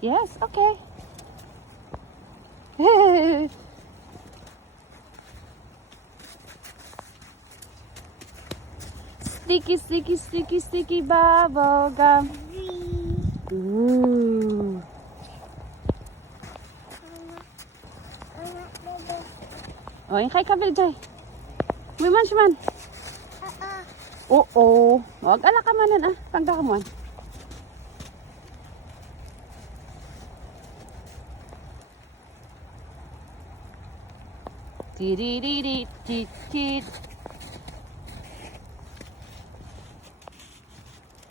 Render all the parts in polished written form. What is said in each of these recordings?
Yes, okay. Sticky, sticky, sticky, sticky bubble gum. Ooh. Oh, yung kay Kabil Jay. May man. Oo. Wag ala ka manan ah. Tangga ka man. Tit.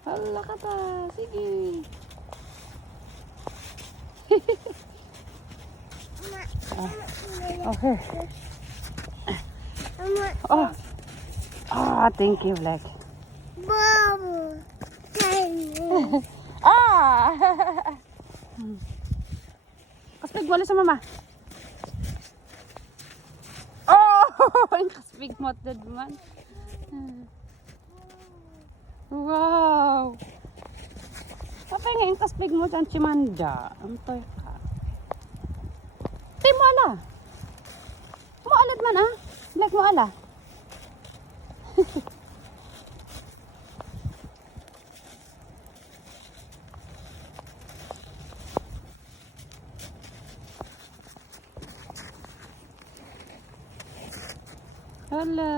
Hala ka ta. Sige. Okay. Oh. Ah, thank you, Black. Ah! Kaspig wala sa mama. Oh! Ang kaspig mo to man. Wow! Kapay nga yung kaspig mo dyan, chimanda. Amtoy ka. Tay mo ala. Mo alad man ah. Black mo ala. Hala.